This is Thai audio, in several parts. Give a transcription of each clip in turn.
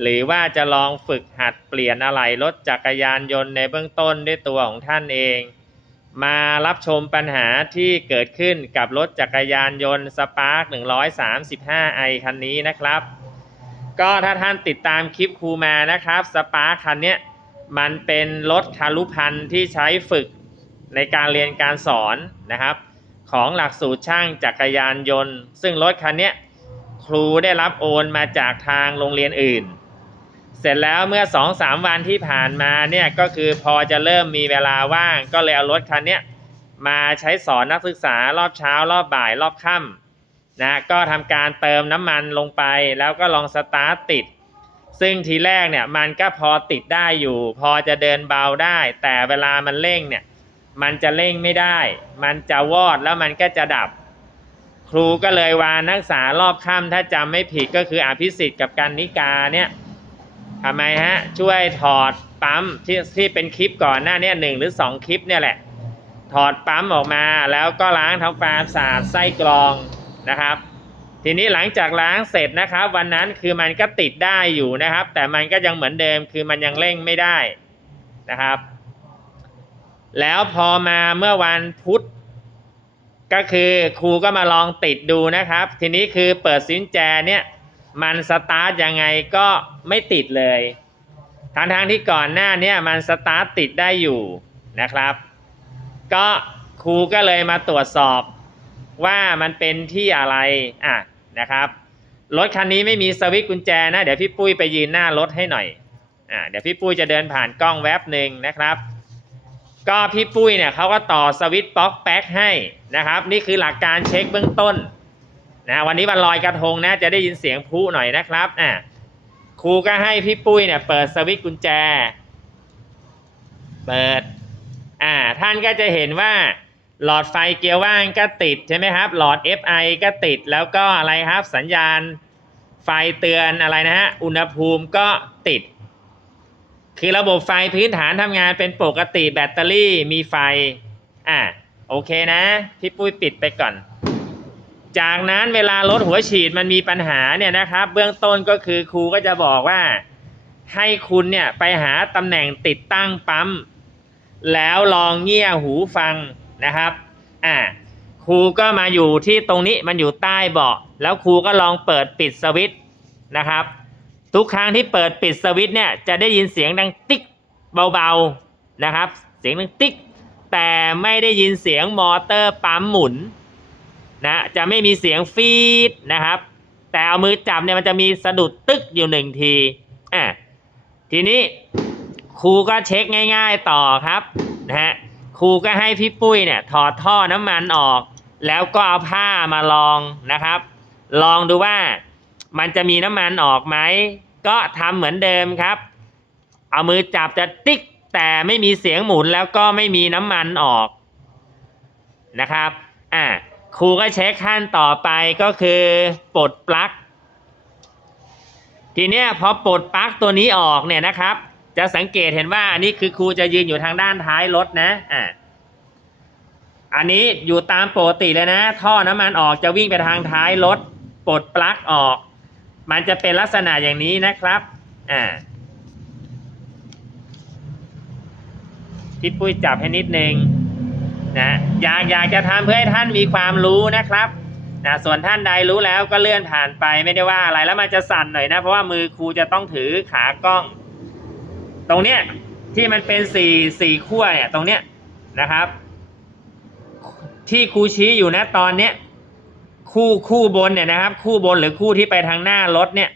หรือว่าจะลองฝึกหัดเปลี่ยนอะไหล่รถจักรยานยนต์ในเบื้องต้นด้วยตัวของท่านเอง มารับชมปัญหาที่เกิดขึ้นกับรถจักรยานยนต์สปาร์ค135ไอคันนี้นะครับ ก็ถ้าท่านติดตามคลิปครูมานะครับสปาร์คคันนี้มันเป็นรถคารุพันธ์ที่ใช้ฝึกในการเรียนการสอนนะครับ ของหลักสูตรช่างจักรยานยนต์ ซึ่งรถคันนี้ครูได้รับโอนมาจากทางโรงเรียนอื่น เสร็จแล้วเมื่อ2อสามวันที่ผ่านมาเนี่ยก็คือพอจะเริ่มมีเวลาว่าง ก็เลยเอารถคันนี้มาใช้สอนนักศึกษารอบเช้ารอบบ่ายรอบค่ำนะก็ทำการเติมน้ำมันลงไป แล้วก็ลองสตาร์ทติด ซึ่งทีแรกเนี่ยมันก็พอติดได้อยู่ พอจะเดินเบาได้ แต่เวลามันเร่งเนี่ยมันจะเร่งไม่ได้ มันจะวอดแล้วมันก็จะดับ ครูก็เลยวานนักศึกษารอบค่ำถ้าจำไม่ผิดก็คืออภิสิทธิ์กับกันนิกาเนี่ย ทำไมฮะ ช่วยถอดปั๊มที่ที่เป็นคลิปก่อนหน้าเนี้หนึ่งหรือสองคลิปเนี่ยแหละ ถอดปั๊มออกมาแล้วก็ล้างทำความสะอาดไส้กรองนะครับ ทีนี้หลังจากล้างเสร็จนะครับ วันนั้นคือมันก็ติดได้อยู่นะครับ แต่มันก็ยังเหมือนเดิมคือมันยังเร่งไม่ได้นะครับ แล้วพอมาเมื่อวันพุธก็คือครูก็มาลองติดดูนะครับ ทีนี้คือเปิดซินแจเนี่ย มันสตาร์ทยังไงก็ไม่ติดเลยทางทางที่ก่อนหน้านี้มันสตาร์ทติดได้อยู่นะครับ ก็ครูก็เลยมาตรวจสอบว่ามันเป็นที่อะไรอะนะครับรถคันนี้ไม่มีสวิตช์กุญแจนะ เดี๋ยวพี่ปุ้ยไปยืนหน้ารถให้หน่อยอะเดี๋ยวพี่ปุ้ยจะเดินผ่านกล้องแวบหนึ่งนะครับ ก็พี่ปุ้ยเนี่ยเขาก็ต่อสวิตช์ป๊อกแป๊กให้นะครับ นี่คือหลักการเช็คเบื้องต้น นะวันนี้วันลอยกระทงนะจะได้ยินเสียงพลุหน่อยนะครับอะครูก็ให้พี่ปุ้ยเนี่ยเปิดสวิตช์กุญแจ เปิดอ่าท่านก็จะเห็นว่าหลอดไฟเกียร์ว่างก็ติดใช่ไหมครับ หลอด FI ก็ติดแล้วก็อะไรครับสัญญาณไฟเตือนอะไรนะฮะอุณหภูมิก็ติด คือระบบไฟพื้นฐานทำงานเป็นปกติแบตเตอรี่มีไฟอ่าโอเคนะ พี่ปุ้ยปิดไปก่อน จากนั้นเวลารถหัวฉีดมันมีปัญหาเนี่ยนะครับ เบื้องต้นก็คือครูก็จะบอกว่าให้คุณเนี่ยไปหาตำแหน่งติดตั้งปั๊ม แล้วลองเงี่ยหูฟังนะครับอ่าครูก็มาอยู่ที่ตรงนี้มันอยู่ใต้เบาะแล้วครูก็ลองเปิดปิดสวิตช์นะครับ ทุกครั้งที่เปิดปิดสวิตช์เนี่ยจะได้ยินเสียงดังติ๊กเบาๆนะครับ เสียงดังติ๊กแต่ไม่ได้ยินเสียงมอเตอร์ปั๊มหมุน นะจะไม่มีเสียงฟีดนะครับ แต่เอามือจับเนี่ยมันจะมีสะดุดตึกอยู่หนึ่งทีอะทีนี้ครูก็เช็คง่าย ๆต่อครับนะฮะครูก็ให้พี่ปุ้ยเนี่ยถอดท่อน้ำมันออก แล้วก็เอาผ้ามาลองนะครับ ลองดูว่ามันจะมีน้ำมันออกไหมก็ทำเหมือนเดิมครับ เอามือจับจะติ๊กแต่ไม่มีเสียงหมุนแล้วก็ไม่มีน้ำมันออกนะครับ อะ ครูก็เช็คขั้นต่อไปก็คือปลดปลั๊กทีเนี้ยพอปลดปลั๊กตัวนี้ออกเนี่ยนะครับ จะสังเกตเห็นว่าอันนี้คือครูจะยืนอยู่ทางด้านท้ายรถนะอ่าอันนี้อยู่ตามปกติเลยนะ ท่อน้ำมันออกจะวิ่งไปทางท้ายรถปลดปลั๊กออก มันจะเป็นลักษณะอย่างนี้นะครับอ่าพี่ปุ้ยจับให้นิดนึง นะอยากอยากจะทำเพื่อให้ท่านมีความรู้นะครับนะส่วนท่านใดรู้แล้วก็เลื่อนผ่านไปไม่ได้ว่าอะไรแล้วมันจะสั่นหน่อยนะ เพราะว่ามือครูจะต้องถือขากล้อง ตรงเนี้ยที่มันเป็นสี่สี่ขั้วเนี่ยตรงเนี้ยนะครับ ที่ครูชี้อยู่นะตอนเนี้ยคู่คู่บนเนี่ยนะครับ คู่บนหรือคู่ที่ไปทางหน้ารถเนี่ย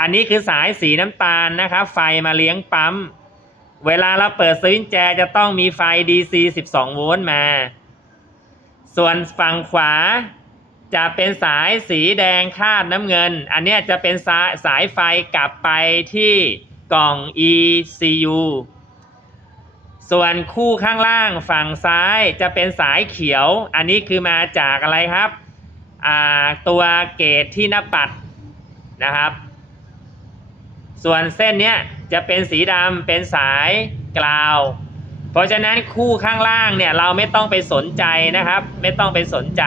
อันนี้คือสายสีน้ำตาลนะครับ ไฟมาเลี้ยงปั๊ม เวลาเราเปิดสวิตช์แจจะต้องมีไฟ DC 12 โวลต์มา ส่วนฝั่งขวาจะเป็นสายสีแดงคาดน้ำเงิน อันนี้จะเป็นสายสายไฟกลับไปที่กล่อง ECU ส่วนคู่ข้างล่างฝั่งซ้ายจะเป็นสายเขียว อันนี้คือมาจากอะไรครับ ตัวเกตที่หน้าปัดนะครับ ส่วนเส้นเนี้ยจะเป็นสีดำเป็นสายกราว เพราะฉะนั้นคู่ข้างล่างเนี่ยเราไม่ต้องไปสนใจนะครับ ไม่ต้องไปสนใจ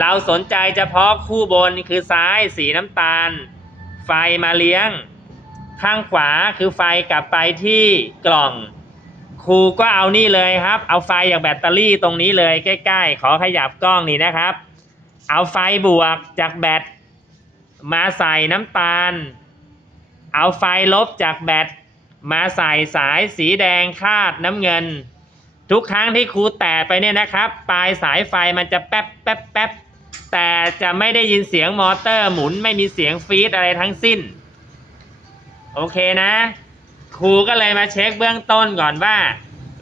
เราสนใจเฉพาะคู่บนคือซ้ายสีน้ำตาล ไฟมาเลี้ยง ข้างขวาคือไฟกลับไปที่กล่อง ครูก็เอานี่เลยครับ เอาไฟจากแบตเตอรี่ตรงนี้เลยใกล้ๆ ขอขยับกล้องนี่นะครับ เอาไฟบวกจากแบตมาใส่น้ำตาล เอาไฟลบจากแบตมาใส่สายสีแดงคาดน้ำเงิน ทุกครั้งที่ครูแตะไปเนี่ยนะครับ ปลายสายไฟมันจะแป๊บแป๊บแป๊บแต่จะไม่ได้ยินเสียงมอเตอร์หมุนไม่มีเสียงฟีดอะไรทั้งสิ้น โอเคนะ ครูก็เลยมาเช็คเบื้องต้นก่อนว่า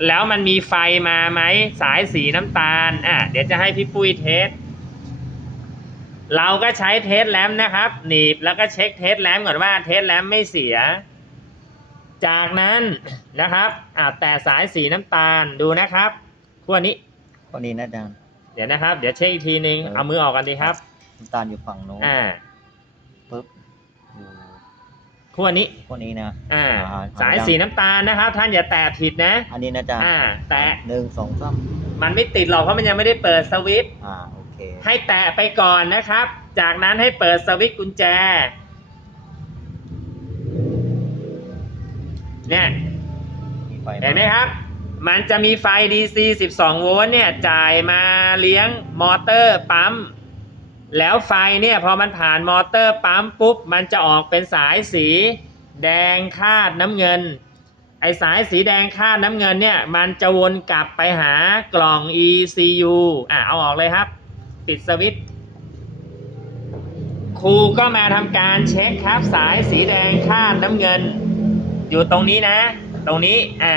แล้วมันมีไฟมาไหมสายสีน้ำตาลอะเดี๋ยวจะให้พี่ปุ้ยเทส เราก็ใช้เทสแลมป์นะครับ หนีบแล้วก็เช็คเทสแลมป์ก่อนว่าเทสแลมป์ไม่เสีย จากนั้นนะครับอ่าแต่สายสีน้ำตาลดูนะครับขั้วนี้ คนนี้นะอาจารย์ เดี๋ยวนะครับ เดี๋ยวเช็คอีกทีนึงเออ เอามือออกกันดีครับ น้ำตาลอยู่ฝั่งโน้นอ่าปุ๊บอยู่ขั้วนี้ คนนี้นะ อ่า อ่า สายสีน้ำตาลนะครับ ท่านอย่าแตะผิดนะ อันนี้นะอาจารย์อ่า แตะหนึ่งสองสามมันไม่ติดหรอกเพราะมันยังไม่ได้เปิดสวิตช์อ่าโอ เคให้แตะไปก่อนนะครับ จากนั้นให้เปิดสวิตช์กุญแจ เนี่ยมีไฟเห็นไหมครับ มันจะมีไฟ DC 12 โวลต์เนี่ย จ่ายมาเลี้ยงมอเตอร์ปั๊ม แล้วไฟเนี่ยพอมันผ่านมอเตอร์ปั๊มปุ๊บ มันจะออกเป็นสายสีแดงคาดน้ำเงิน ไอสายสีแดงคาดน้ำเงินเนี่ย มันจะวนกลับไปหากล่อง ECU อะเอาออกเลยครับ ปิดสวิตช์ครูก็มาทำการเช็คครับสายสีแดงคาดน้ำเงิน อยู่ตรงนี้นะ ตรงนี้อ่า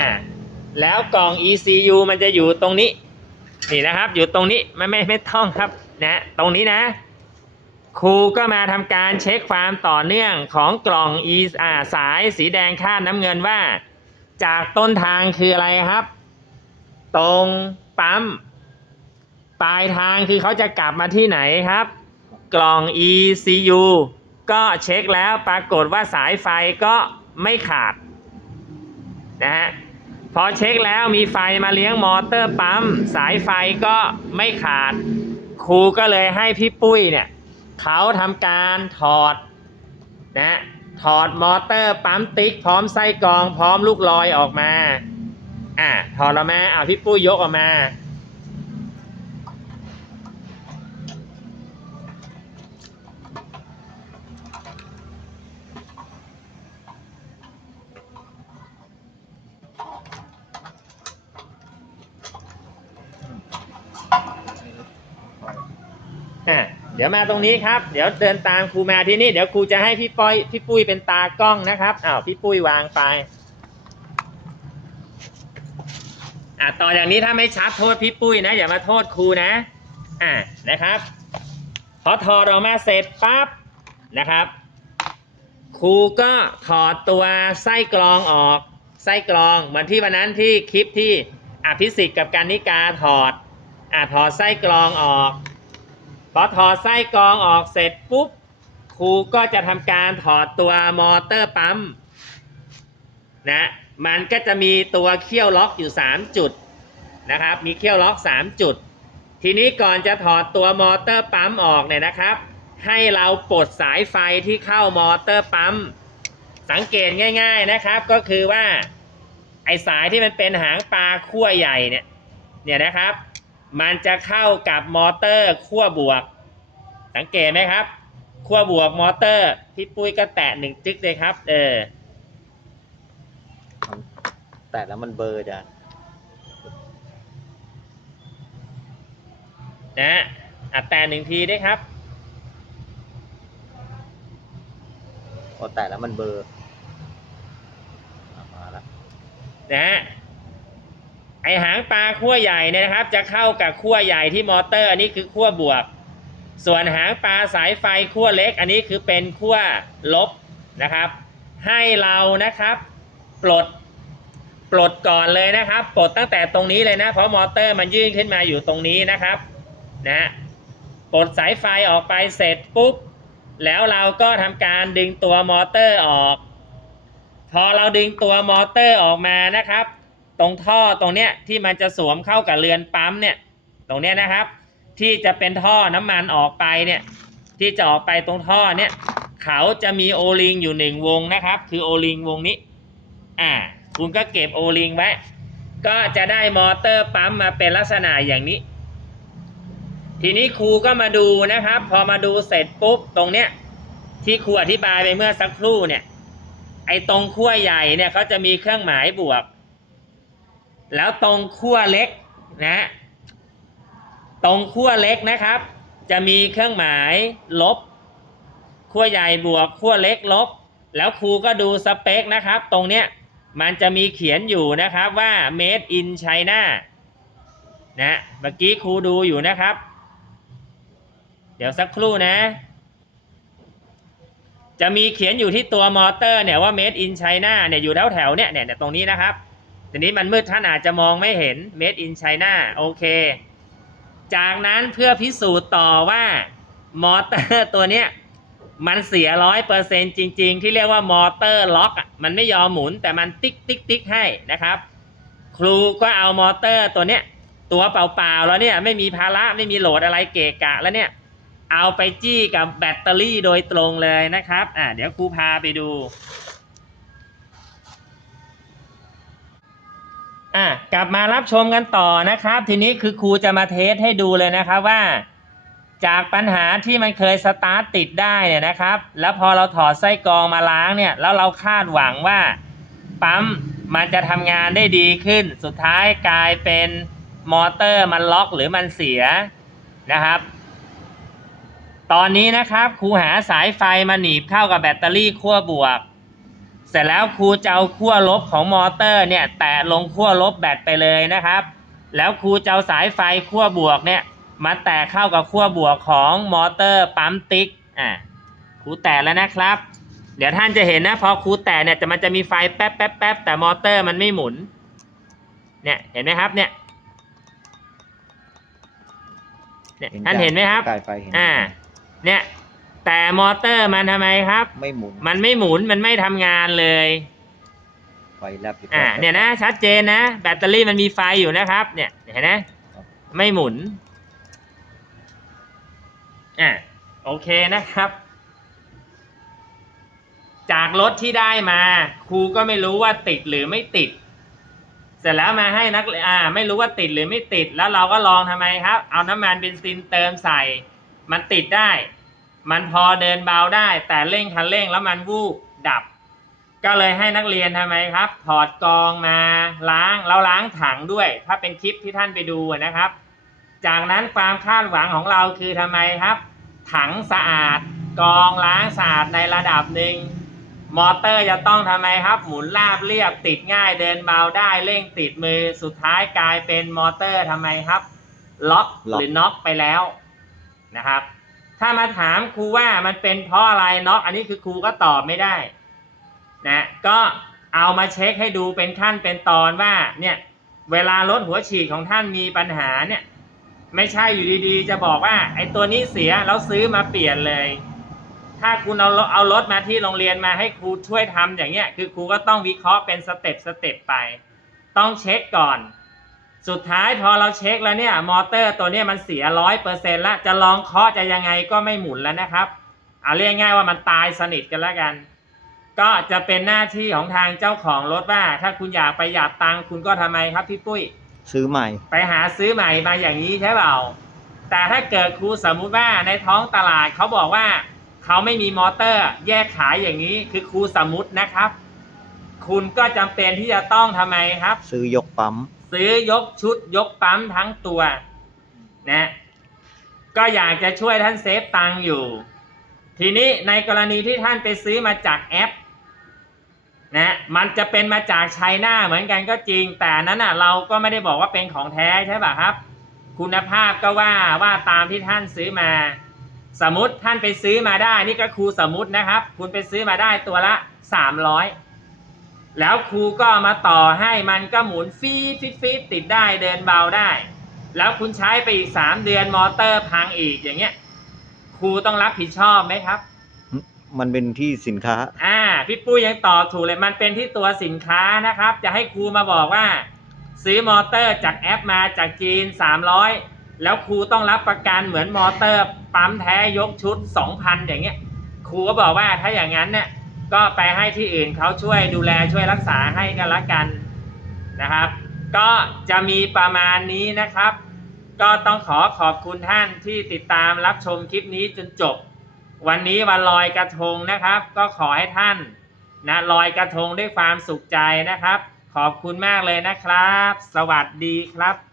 แล้วกล่อง ECU มันจะอยู่ตรงนี้ นี่นะครับ อยู่ตรงนี้ไม่ไม่ไม่ต้องครับนะตรงนี้นะ ครูก็มาทำการเช็คความต่อเนื่องของกล่อง E อ่าสายสีแดงคาดน้ำเงินว่า จากต้นทางคืออะไรครับ ตรงปั๊ม ปลายทางคือเขาจะกลับมาที่ไหนครับ กล่อง ECU ก็เช็คแล้วปรากฏว่าสายไฟก็ไม่ขาดนะฮะพอเช็คแล้วมีไฟมาเลี้ยงมอเตอร์ปั๊มสายไฟก็ไม่ขาด ครูก็เลยให้พี่ปุ้ยเนี่ยเขาทำการถอดนะถอดมอเตอร์ปั๊มติ๊ก พร้อมไส้กรองพร้อมลูกลอยออกมาอะถอดออกมาอะพี่ปุ้ยยกออกมา ยวมาตรงนี้ครับ เดี๋ยวเดินตามครูมาที่นี่ เดี๋ยวครูจะให้พี่ป้อยพี่ปุ้ยเป็นตากล้องนะครับอ้าวพี่ปุ้ยวางไปอะต่อจากนี้ถ้าไม่ชัดโทษพี่ปุ้ยนะอย่ามาโทษครูนะอะนะครับพอถอดออกมาเสร็จปั๊บนะครับ ครูก็ถอดตัวไส้กรองออกไส้กรองเหมือนที่วันนั้นที่คลิปที่อภิสิทธิ์กับการนิกาถอดอะถอดไส้กรองออก พอถอดไส้กรองออกเสร็จปุ๊บครูก็จะทำการถอดตัวมอเตอร์ปั๊มนะมันก็จะมีตัวเขี้ยวล็อกอยู่ 3 จุดนะครับ มีเขี้ยวล็อก 3 จุด ทีนี้ก่อนจะถอดตัวมอเตอร์ปั๊มออกเนี่ยนะครับ ให้เราปลดสายไฟที่เข้ามอเตอร์ปั๊มสังเกตง่าย ๆนะครับก็คือว่าไอสายที่มันเป็นหางปลาขั้วใหญ่เนี่ยเนี่ยนะครับ มันจะเข้ากับมอเตอร์ขั้วบวก สังเกตไหมครับขั้วบวกมอเตอร์ พี่ปุ้ยก็แตะหนึ่งจึ๊กเลยครับ เออมันแต่แล้วมันเบลอร์อาจารย์นะฮะอะแตะหนึ่งทีได้วยครับพอแต่แล้วมันเบลอร์อะมาละนะฮะ ไอหางปลาขั้วใหญ่เนี่ยนะครับ จะเข้ากับขั้วใหญ่ที่มอเตอร์ อันนี้คือขั้วบวก ส่วนหางปลาสายไฟขั้วเล็ก อันนี้คือเป็นขั้วลบนะครับ ให้เรานะครับ ปลดปลดก่อนเลยนะครับ ปลดตั้งแต่ตรงนี้เลยนะ เพราะมอเตอร์มันยื่นขึ้นมาอยู่ตรงนี้นะครับนะปลดสายไฟออกไปเสร็จปุ๊บแล้วเราก็ทำการดึงตัวมอเตอร์ออก พอเราดึงตัวมอเตอร์ออกมานะครับ ตรงท่อตรงเนี้ยที่มันจะสวมเข้ากับเรือนปั๊มเนี่ย ตรงเนี้ยนะครับ ที่จะเป็นท่อน้ำมันออกไปเนี่ยที่จะออกไปตรงท่อเนี่ยเขาจะมีโอลิงอยู่หนึ่งวงนะครับ คือโอลิงวงนี้ อ่า คุณก็เก็บโอลิงไว้ ก็จะได้มอเตอร์ปั๊มมาเป็นลักษณะอย่างนี้ ทีนี้ครูก็มาดูนะครับ พอมาดูเสร็จปุ๊บตรงเนี้ยที่ครูอธิบายไปเมื่อสักครู่เนี่ย ไอ้ตรงขั้วใหญ่เนี่ยเขาจะมีเครื่องหมายบวก แล้วตรงขั้วเล็กนะ ตรงขั้วเล็กนะครับ จะมีเครื่องหมายลบขั้วใหญ่บวกขั้วเล็กลบ แล้วครูก็ดูสเปคนะครับ ตรงเนี้ยมันจะมีเขียนอยู่นะครับว่า made in China นะเมื่อกี้ครูดูอยู่นะครับ เดี๋ยวสักครู่นะ จะมีเขียนอยู่ที่ตัวมอเตอร์เนี่ยว่า made in China เนี่ยอยู่แถวแถวเนี่ยเนี่ยตรงนี้นะครับ ทีนี้มันมืดท่านอาจจะมองไม่เห็น made in China โอเค จากนั้นเพื่อพิสูจน์ต่อว่ามอเตอร์ตัวเนี้ยมันเสียร้อยเปอร์เซ็นจริง ๆ ที่เรียกว่ามอเตอร์ล็อกมันไม่ยอมหมุนแต่มันติ๊กติ๊กติ๊กให้นะครับ ครูก็เอามอเตอร์ตัวเนี้ยตัวเปล่าๆแล้วเนี่ยไม่มีภาระไม่มีโหลดอะไรเกะกะแล้วเนี่ยเอาไปจี้กับแบตเตอรี่โดยตรงเลยนะครับอ่าเดี๋ยวครูพาไปดู อะกลับมารับชมกันต่อนะครับ ทีนี้คือครูจะมาเทสให้ดูเลยนะครับว่า จากปัญหาที่มันเคยสตาร์ทติดได้เนี่ยนะครับ แล้วพอเราถอดไส้กรองมาล้างเนี่ย แล้วเราคาดหวังว่าปั๊มมันจะทำงานได้ดีขึ้น สุดท้ายกลายเป็นมอเตอร์มันล็อกหรือมันเสียนะครับ ตอนนี้นะครับครูหาสายไฟมาหนีบเข้ากับแบตเตอรี่ขั้วบวก เสร็จแล้วครูจะเอาขั้วลบของมอเตอร์เนี่ยแตะลงขั้วลบแบตไปเลยนะครับ แล้วครูจะเอาสายไฟขั้วบวกเนี่ยมาแตะเข้ากับขั้วบวกของมอเตอร์ปั๊มติ๊กอะครูแตะแล้วนะครับ เดี๋ยวท่านจะเห็นนะพอครูแตะเนี่ยจะมันจะมีไฟแป๊บแป๊บแป๊บแต่มอเตอร์มันไม่หมุนเนี่ยเห็นไหมครับเนี่ยเนี่ยท่านเห็นไหมครับกายไฟเห็นอ่าเนี่ย แต่มอเตอร์มันทำไมครับ ไม่หมุนมันไม่หมุนมันไม่ทำงานเลย ไฟแลบยู่อ่าเนี่ยนะชัดเจนนะ แบตเตอรี่มันมีไฟอยู่นะครับ เนี่ยเห็นไหมไม่หมุนอ่าโอเคนะครับ จากรถที่ได้มาครูก็ไม่รู้ว่าติดหรือไม่ติด เสร็จแล้วมาให้นักเรียนอ่า ไม่รู้ว่าติดหรือไม่ติด แล้วเราก็ลองทำไมครับ เอาน้ำมันเบนซินเติมใส่ มันติดได้ มันพอเดินเบาได้ แต่เร่งคันเร่งแล้วมันวูบดับ ก็เลยให้นักเรียนทำไมครับ ถอดกองมาล้างแล้วล้างถังด้วย ถ้าเป็นคลิปที่ท่านไปดูนะครับ จากนั้นความคาดหวังของเราคือทำไมครับ ถังสะอาดกองล้างสะอาดในระดับหนึ่งมอเตอร์จะต้องทำไมครับ หมุนราบเรียบติดง่ายเดินเบาได้เร่งติดมือสุดท้ายกลายเป็นมอเตอร์ทำไมครับ ล็อกหรือน็อกไปแล้วนะครับ ถ้ามาถามครูว่ามันเป็นเพราะอะไรเน็อกอันนี้คือครูก็ตอบไม่ได้นะก็เอามาเช็คให้ดูเป็นขั้นเป็นตอนว่าเนี่ยเวลารถหัวฉีดของท่านมีปัญหาเนี่ยไม่ใช่อยู่ดีๆ จะบอกว่าไอ้ตัวนี้เสียแล้วซื้อมาเปลี่ยนเลย ถ้าคุณเอารถเอารถมาที่โรงเรียนมาให้ครูช่วยทำอย่างเงี้ยคือครูก็ต้องวิเคราะห์เป็นสเต็ปสเต็ปไป ต้องเช็คก่อน สุดท้ายพอเราเช็คแล้วเนี่ยมอเตอร์ตัวเนี้ยมันเสียร้อยเปอร์เซ็นต์ละจะลองเคาะจะยังไงก็ไม่หมุนแล้วนะครับเอาเรียกง่ายว่ามันตายสนิทกันแล้วกัน ก็จะเป็นหน้าที่ของทางเจ้าของรถว่า ถ้าคุณอยากประหยัดตังค์คุณก็ทำไมครับพี่ปุ้ยซื้อใหม่ ไปหาซื้อใหม่มาอย่างนี้ใช่เปล่าแต่ถ้าเกิดครูสมมุติว่าในท้องตลาดเขาบอกว่าเขาไม่มีมอเตอร์แยกขายอย่างนี้คือครูสมมุตินะครับ คุณก็จำเป็นที่จะต้องทำไมครับ ซื้อยกปั๊ม ซื้อยกชุดยกปั๊มทั้งตัวนะก็อยากจะช่วยท่านเซฟตังอยู่ ทีนี้ในกรณีที่ท่านไปซื้อมาจากแอปนะมันจะเป็นมาจากไชน่าเหมือนกันก็จริง แต่นนั้นอะเราก็ไม่ได้บอกว่าเป็นของแท้ใช่ป่ะครับ คุณภาพก็ว่าว่าตามที่ท่านซื้อมา สมมติท่านไปซื้อมาได้ นี่ก็ครูสมมตินะครับ คุณไปซื้อมาได้ตัวละสามร้อย แล้วครูก็เอามาต่อให้มันก็หมุนฟีดฟีดฟีดติดได้เดินเบาได้ แล้วคุณใช้ไปอีกสามเดือนมอเตอร์พังอีกอย่างเงี้ย ครูต้องรับผิดชอบไหมครับ มันเป็นที่สินค้า อ่า พี่ปุ้ยยังตอบถูกเลยมันเป็นที่ตัวสินค้านะครับ จะให้ครูมาบอกว่า ซื้อมอเตอร์จากแอปมาจากจีน300แล้วครูต้องรับประกันเหมือนมอเตอร์ปั๊มแท้ยกชุด2,000อย่างเงี้ย ครูก็บอกว่าถ้าอย่างนั้นเนี่ย ก็ไปให้ที่อื่นเขาช่วยดูแลช่วยรักษาให้กันละกันนะครับ ก็จะมีประมาณนี้นะครับ ก็ต้องขอขอบคุณท่านที่ติดตามรับชมคลิปนี้จนจบ วันนี้วันลอยกระทงนะครับ ก็ขอให้ท่านนะลอยกระทงด้วยความสุขใจนะครับ ขอบคุณมากเลยนะครับ สวัสดีครับ